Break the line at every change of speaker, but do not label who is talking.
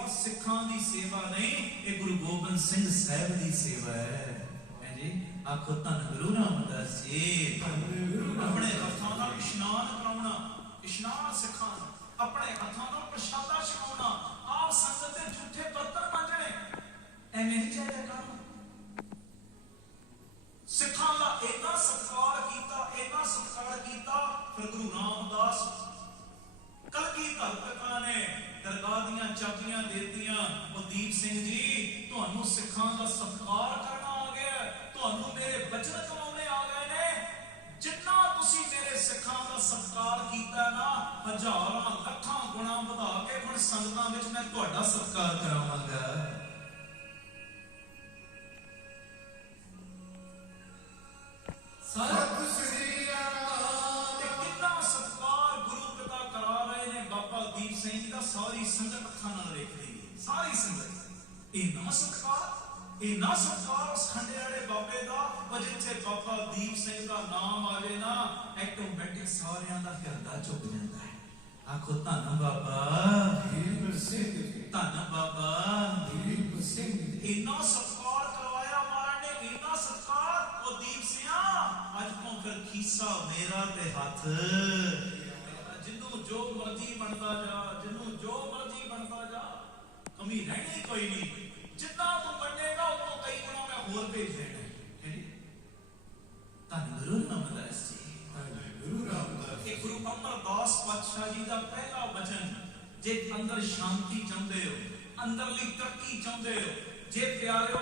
ਸੇਵਾ ਸਿੱਖਾਂ ਦੀ ਸੇਵਾ ਨਹੀਂ, ਇਹ ਗੁਰੂ ਗੋਬਿੰਦ ਸਿੰਘ ਸਾਹਿਬ ਦੀ ਸੇਵਾ ਹੈ। ਹਾਂਜੀ ਆਖੋ ਧੰਨ ਗੁਰੂ ਰਾਮਦਾਸ ਜੀ। ਆਪਣੇ ਹੱਥਾਂ ਨਾਲ ਇਸ਼ਨਾਨ ਕਰਾਉਣਾ, ਇਸ਼ਨਾਨ ਸਿਖਾਉਣਾ ਆਪਣੇ ਹੱਥਾਂ ਨਾਲ ਪ੍ਰਸ਼ਾਦਾ ਛਕਾਉਣਾ, ਆਪ ਸੰਗਤ ਦੇ ਝੂਠੇ ਬਰਤਨ ਮਾਂਜਣੇ, ਐਵੇਂ ਨਹੀਂ ਚਾਹੀਦਾ ਕੰਮ। ਸਿੱਖਾਂ ਦਾ ਇੰਨਾ ਸਤਿਕਾਰ ਕੀਤਾ, ਇੰਨਾ ਸਤਿਕਾਰ ਕੀਤਾ, ਫਿਰ ਗੁਰੂ ਰਾਮਦਾਸ ਕਲਗੀ ਧਰਤਕਾਂ ਨੇ ਦਰਗਾਹ ਦੀਆਂ ਚਾਬੀਆਂ ਸਿੰਘ ਜੀ, ਤੁਹਾਨੂੰ ਸਿੱਖਾਂ ਦਾ ਸਤਿਕਾਰ ਕਰਨਾ ਆ ਗਿਆ ਤੁਹਾਨੂੰ ਮੇਰੇ ਬਚਨ ਕਮਾਉਣੇ ਆ ਗਏ ਨੇ। ਜਿੰਨਾ ਤੁਸੀਂ ਮੇਰੇ ਸਿੱਖਾਂ ਦਾ ਸਤਿਕਾਰ ਕੀਤਾ ਨਾ, ਹਜ਼ਾਰਾਂ, ਲੱਖਾਂ ਗੁਣਾ ਵਧਾ ਕੇ ਹੁਣ ਸੰਗਤਾਂ ਵਿੱਚ ਮੈਂ ਤੁਹਾਡਾ ਸਤਿਕਾਰ ਕਰਾਵਾਂਗਾ।
ਸਤਿ
ਨੇ ਬਾਬਾ ਦੀਪ ਸਿੰਘ ਜੀ ਦਾ ਸਾਰੀ ਸੰਗਤ ਅੱਖਾਂ ਨਾਲ ਵੇਖ ਰਹੀ ਹੈ। ਸਾਰੀ ਸੰਗਤ। ਇਹ ਨਾ ਸਤਿਕਾਰ ਇਹ ਨਾ ਸਤਿਕਾਰ ਉਸ ਖੰਡੇ ਵਾਲੇ ਬਾਬੇ ਦਾ ਉਹ ਜਿੱਥੇ ਬਾਬਾ ਦੀਪ ਸਿੰਘ ਦਾ ਨਾਮ ਆਵੇ ਨਾ ਆਟੋਮੈਟਿਕ ਸਾਰਿਆਂ ਦਾ ਹਿਰਦਾ ਝੁਕ ਜਾਂਦਾ ਹੈ। ਆਖੋ ਧੰਨ ਬਾਬਾ।
ਦੀਪ ਸਿੰਘ
ਧੰਨ ਬਾਬਾ।
ਦੀਪ ਸਿੰਘ
ਇੰਨਾ ਸਤਿਕਾਰ ਕਰਵਾਇਆ ਮਾਰਨ ਨੇ ਇੰਨਾ ਸਤਿਕਾਰ। ਉਹ ਦੀਪ ਸਿਆ ਅੱਜ ਤੋਂ ਫਿਰ ਖੀਸਾ ਮੇਰਾ ਤੇ ਹੱਥ? ਮਰਜ਼ੀ ਬਣਦਾ ਜਾ ਜਿੰਨੂੰ ਜੋ ਮਰਜ਼ੀ ਬਣਦਾ ਜਾ ਕਮੀ ਰਹਿਣੀ ਕੋਈ ਨਹੀਂ ਜਿੰਨਾ ਤੂੰ ਬਣੇਗਾ ਉਹ ਤੋਂ ਕਈ ਗੁਣਾ ਮੈਂ ਹੋਰ ਭੇਜ ਦੇਣਾ ਹੈ ਜੀ ਧੰਨ ਗੁਰੂ ਰਾਮਦਾਸ ਜੀ
ਹਾਂਜੀ, ਗੁਰੂ ਰਾਮਦਾਸ
ਇਹ ਗੁਰੂ ਅਮਰਦਾਸ ਪਾਤਸ਼ਾਹ ਜੀ ਦਾ ਪਹਿਲਾ ਵਚਨ ਜੇ ਅੰਦਰ ਸ਼ਾਂਤੀ ਚਾਹੁੰਦੇ ਹੋ ਅੰਦਰਲੀ ਤਰੱਕੀ ਚਾਹੁੰਦੇ ਹੋ ਜੇ ਪਿਆਰਿਓ